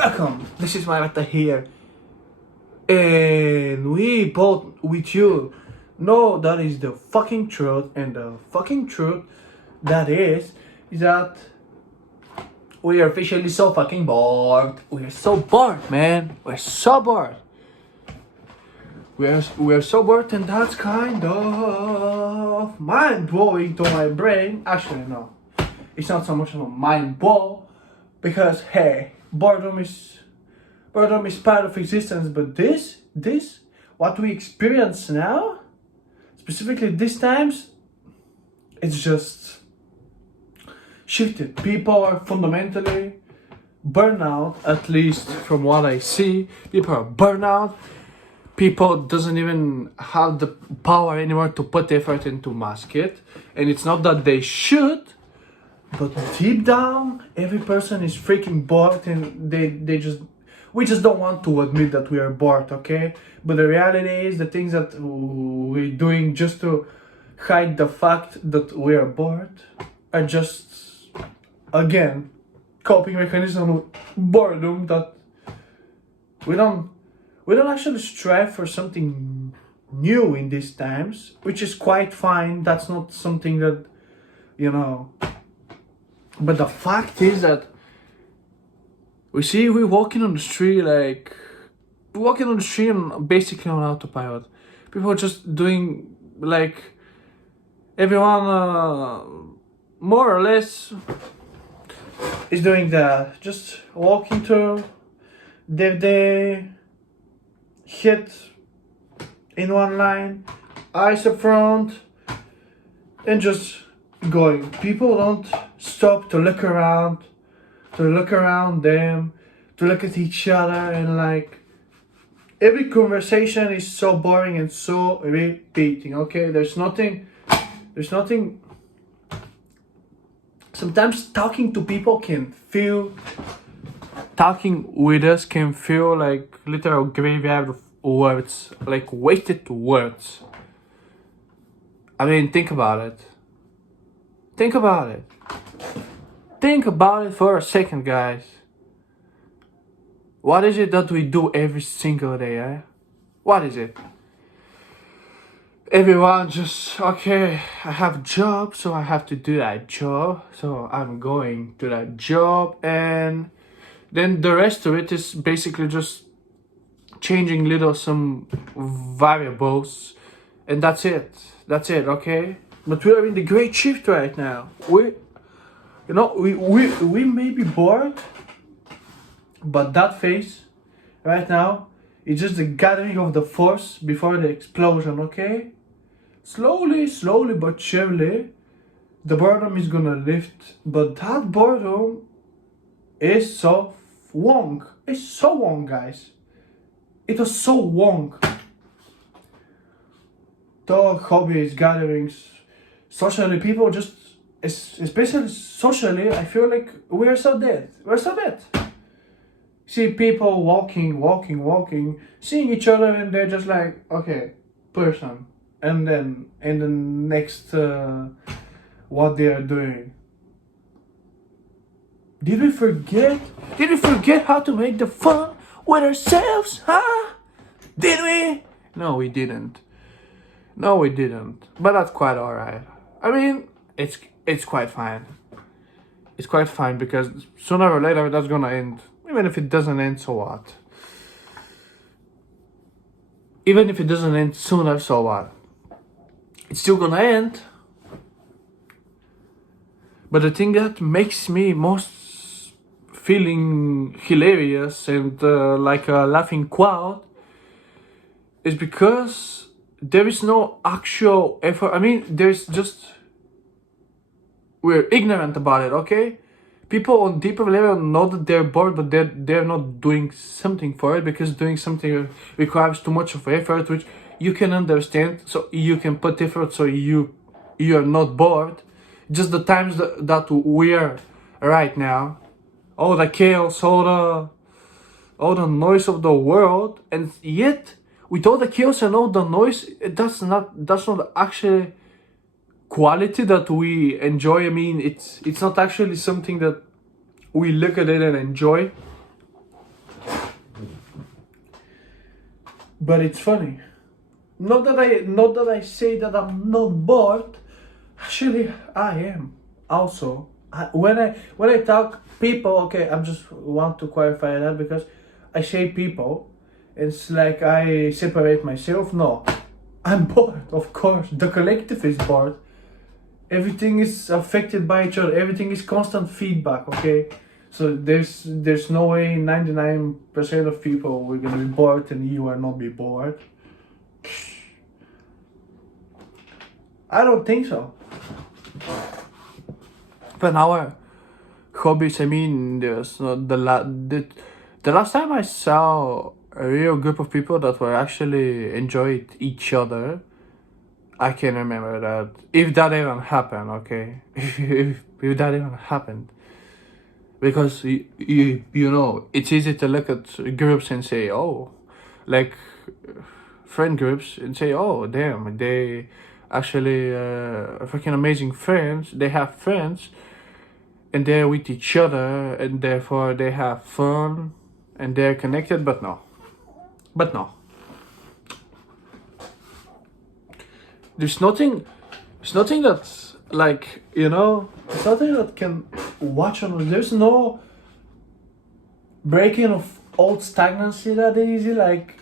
welcome. This is Marata here, and we both with you know that is the fucking truth, and the fucking truth that is that we are officially so fucking bored. We are so bored, man. We're so bored. We are so bored, and that's kind of mind blowing to my brain. Actually, no, it's not so much of a mind blow because hey, boredom is part of existence. But this, what we experience now, specifically these times, it's just shifted. People are fundamentally burnout. At least from what I see, people are burnout. People doesn't even have the power anymore to put effort into mask it, and it's not that they should, but deep down every person is freaking bored, and we just don't want to admit that we are bored, okay? But the reality is the things that we're doing just to hide the fact that we are bored are just, again, coping mechanism with boredom that we don't actually strive for something new in these times, which is quite fine. That's not something that, but the fact is that we're walking on the street, and basically on autopilot. People are just doing, everyone, more or less, is doing that. Just walking through, they hit in one line, eyes up front, and just going. People don't stop to look around them, to look at each other, and every conversation is so boring and so repeating, okay? There's nothing. Sometimes talking with us can feel like literal graveyard of words, like wasted words. I mean, think about it. Think about it for a second, guys. What is it that we do every single day, eh? What is it? Everyone just, okay, I have a job, so I have to do that job. So I'm going to that job, and then the rest of it is basically just changing some variables, and that's it, okay? But we are in the great shift right now. We may be bored, but that phase right now is just the gathering of the force before the explosion, okay? Slowly but surely, the boredom is gonna lift, but that boredom is so wrong. It's so wrong, guys. It was so wrong. The hobbies, gatherings, socially, people just, especially socially, I feel like we're so dead. See people walking, seeing each other, and they're just like, okay, person. And then the next, what they are doing. Did we forget how to make the fun with ourselves, huh? Did we? No, we didn't. But that's quite alright. I mean, it's quite fine. It's quite fine because sooner or later that's gonna end. Even if it doesn't end, so what? Even if it doesn't end sooner, so what? It's still gonna end. But the thing that makes me most feeling hilarious and like a laughing crowd is because there is no actual effort. I mean, there's just, we're ignorant about it, okay? People on deeper level know that they're bored, but they're not doing something for it, because doing something requires too much of effort, which you can understand, so you can put effort so you are not bored. Just the times that we are right now, all the chaos, all the noise of the world, and yet with all the chaos and all the noise, that's not actually quality that we enjoy. I mean, it's not actually something that we look at it and enjoy. but it's funny. Not that I say that I'm not bored. Actually, I am. Also, when I talk people, okay, I just want to clarify that because I say people, it's like I separate myself. No, I'm bored. Of course, the collective is bored. Everything is affected by each other. Everything is constant feedback. Okay, so there's no way 99% of people we're gonna be bored and you are not be bored. I don't think so. But our hobbies, I mean, there's not the last time I saw a real group of people that were actually enjoyed each other, I can remember that. If that even happened, okay? if that even happened. Because, you know, it's easy to look at groups and say, oh, like friend groups, and say, oh, damn, they actually freaking amazing friends. They have friends and they're with each other and therefore they have fun and they're connected, but no. There's nothing that's like, you know, there's nothing that can watch on. There's no breaking of old stagnancy that easy. Like,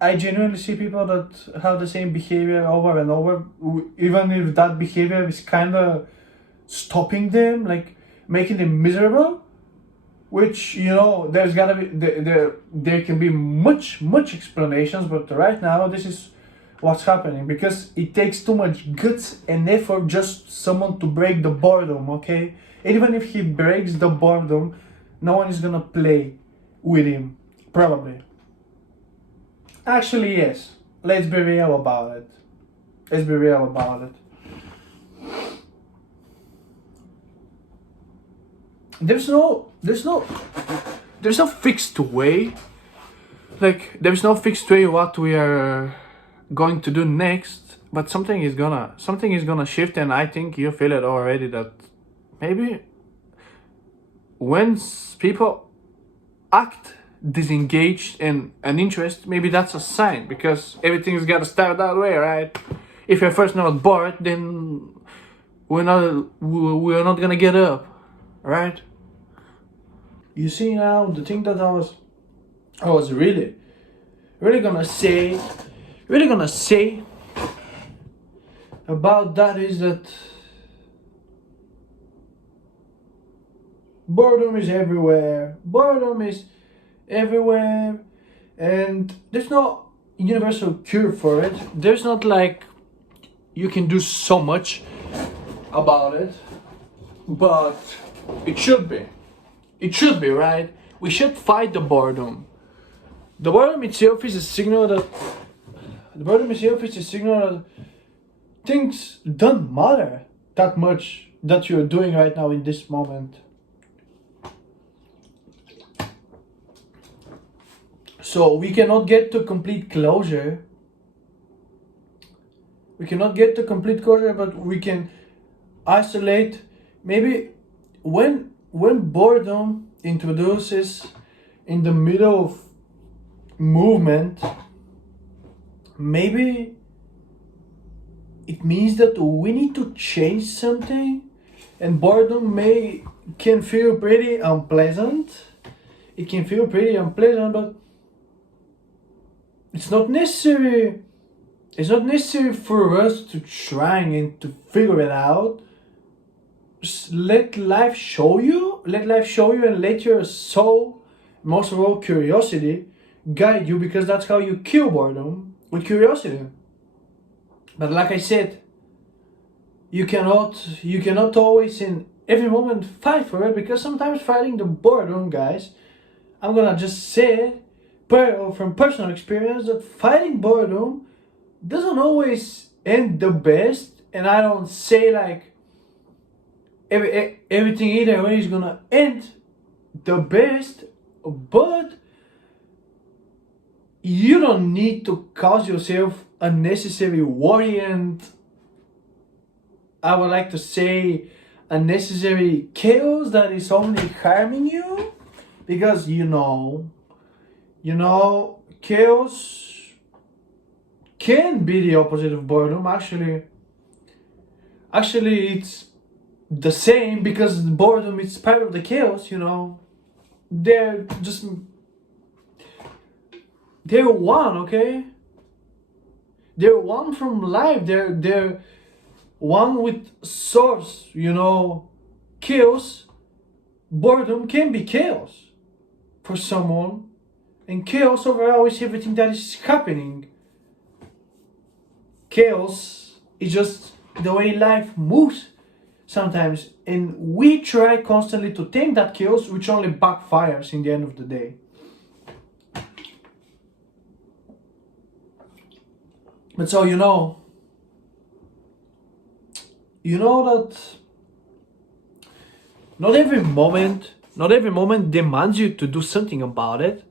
I genuinely see people that have the same behavior over and over, even if that behavior is kind of stopping them, like making them miserable. Which, you know, there's gotta be there can be much explanations, but right now this is what's happening because it takes too much guts and effort just someone to break the boredom. Okay, and even if he breaks the boredom, no one is gonna play with him, probably. Actually, yes. Let's be real about it. Let's be real about it. There's no fixed way. Like, there's no fixed way what we are going to do next, but something is gonna shift, and I think you feel it already that maybe when people act disengaged in an interest, maybe that's a sign, because everything's gotta start that way, right? If you're first not bored, then we're not gonna get up, right? You see now, the thing that I was really gonna say about that is that boredom is everywhere. And there's no universal cure for it. There's not like you can do so much about it, but it should be. It should be, right? We should fight the boredom. The boredom itself is a signal that things don't matter that much that you're doing right now in this moment. So we cannot get to complete closure. But we can isolate. Maybe when boredom introduces in the middle of movement, maybe it means that we need to change something, and boredom can feel pretty unpleasant. It can feel pretty unpleasant, but it's not necessary. It's not necessary for us to try and to figure it out. Just let life show you, and let your soul, most of all curiosity, guide you, because that's how you kill boredom, with curiosity. But like I said, you cannot always in every moment fight for it, because sometimes fighting the boredom, guys, I'm gonna just say it from personal experience, that fighting boredom doesn't always end the best. And I don't say like everything either way is gonna end the best, but you don't need to cause yourself unnecessary worry and, I would like to say, unnecessary chaos that is only harming you. Because you know chaos can be the opposite of boredom. Actually, it's the same, because boredom is part of the chaos. They're just they're one, okay? They're one from life. They're one with source. Chaos, boredom can be chaos for someone, and chaos overall is everything that is happening. Chaos is just the way life moves sometimes, and we try constantly to tame that chaos, which only backfires in the end of the day. But so that not every moment demands you to do something about it,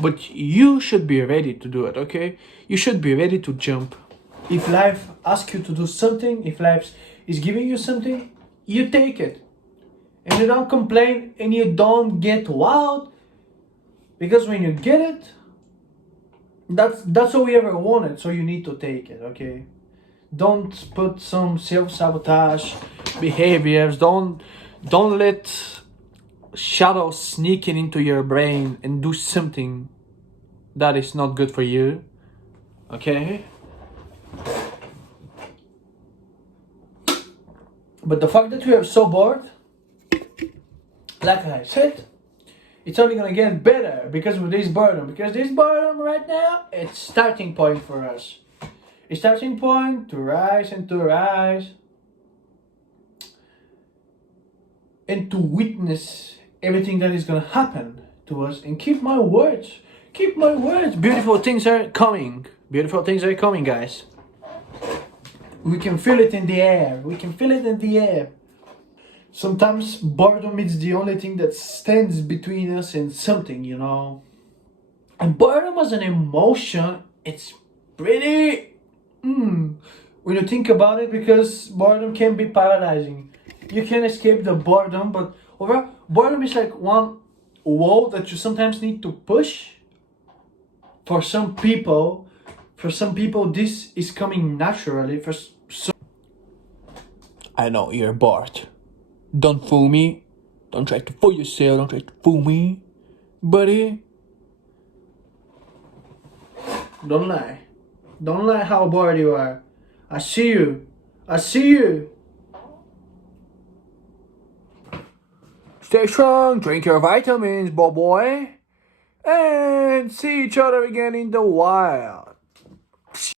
but you should be ready to do it, okay? You should be ready to jump. If life asks you to do something, if life is giving you something, you take it. And you don't complain, and you don't get wild, because when you get it, that's all we ever wanted, so you need to take it, okay? Don't put some self-sabotage behaviors. Don't let shadows sneaking into your brain and do something that is not good for you, okay? But the fact that we are so bored, like I said, it's only gonna get better because of this boredom. Because this boredom right now, it's starting point for us. A starting point to rise and to rise, and to witness everything that is gonna happen to us. And keep my words. Beautiful things are coming. Guys. We can feel it in the air. Sometimes boredom is the only thing that stands between us and something, And boredom as an emotion, it's pretty when you think about it, because boredom can be paralyzing. You can escape the boredom, but overall, boredom is like one wall that you sometimes need to push. For some people, this is coming naturally. I know you're bored. Don't fool me. Don't try to fool yourself. Don't try to fool me, buddy. Don't lie. Don't lie how bored you are. I see you. Stay strong, drink your vitamins, boy. And see each other again in the wild.